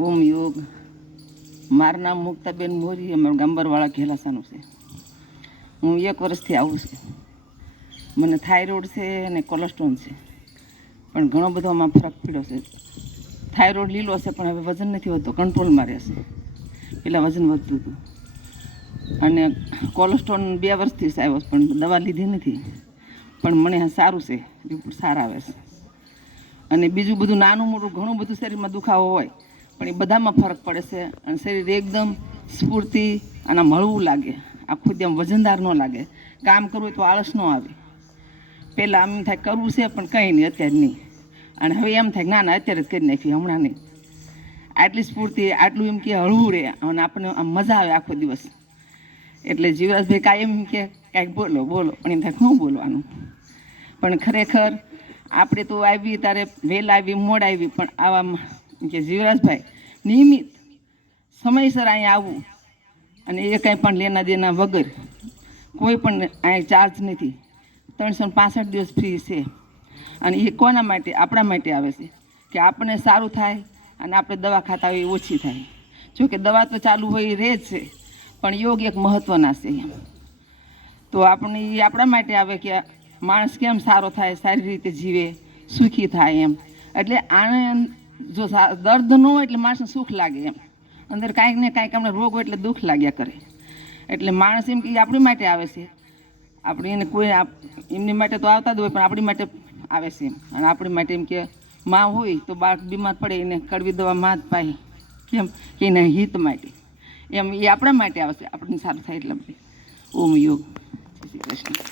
ઓમ યોગ. મારું નામ મુક્તાબેન મોરી, અમારું ગાંબરવાળા ઘેલાસાનું છે. હું 1 વર્ષથી આવું છું. મને થાઇરોઇડ છે અને કોલેસ્ટ્રોલ છે, પણ ઘણો બધો આમાં ફરક પડ્યો છે. થાઇરોઇડ લીલો છે, પણ હવે વજન નથી વધતો, કંટ્રોલમાં રહેશે. પહેલાં વજન વધતું હતું. અને કોલેસ્ટ્રોલ 2 વર્ષથી આવ્યો, પણ દવા લીધી નથી. પણ મને સારું છે, રિપોર્ટ સારા આવે છે. અને બીજું બધું નાનું મોટું ઘણું બધું શરીરમાં દુખાવો હોય, પણ એ બધામાં ફરક પડે છે. અને શરીર એકદમ સ્ફૂર્તિ અને મળવું લાગે, આખું જેમ વજનદાર ન લાગે. કામ કરવું હોય તો આળસ ન આવે. પહેલાં આમ થાય કરવું છે, પણ કંઈ નહીં, અત્યારે નહીં. અને હવે એમ થાય ના અત્યારે જ કરી નાખી, હમણાં નહીં. આટલી સ્ફૂર્તિ, આટલું એમ કે હળવું રહે અને આપણને આમ મજા આવે આખો દિવસ. એટલે જીવરાજભાઈ કાયમ કે કાંઈક બોલો બોલો, પણ એમ થાય શું બોલવાનું. પણ ખરેખર આપણે તો આવી ત્યારે વહેલા આવી મોડ આવી, પણ આવામાં કે જીવરાજભાઈ નિયમિત સમયસર અહીંયા આવવું, અને એ કંઈ પણ લેના દેના વગર, કોઈ પણ અહીં ચાર્જ નથી. 365 દિવસ ફ્રી છે. અને એ કોના માટે? આપણા માટે આવે છે, કે આપણને સારું થાય અને આપણે દવા ખાતા હોય એ ઓછી થાય. જોકે દવા તો ચાલુ હોય એ રહે જ છે, પણ યોગ એક મહત્ત્વના છે. તો આપણને એ આપણા માટે આવે કે માણસ કેમ સારો થાય, સારી રીતે જીવે, સુખી થાય એમ. એટલે આને જો દર્દ ન હોય એટલે માણસને સુખ લાગે એમ. અંદર કાંઈક ને કાંઈક આપણે રોગ હોય એટલે દુઃખ લાગ્યા કરે. એટલે માણસ એમ કે આપણી માટે આવે છે. આપણે એને કોઈ એમની માટે તો આવતા જ હોય, પણ આપણી માટે આવે છે એમ. અને આપણી માટે એમ કે માં હોય તો બાળક બીમાર પડે એને કડવી દવા માં જ પાય, કેમ કે એના હિત માટે એમ. એ આપણા માટે આવે છે, આપણને સારું થાય એટલા માટે. ઓમ યોગ. જય શ્રી કૃષ્ણ.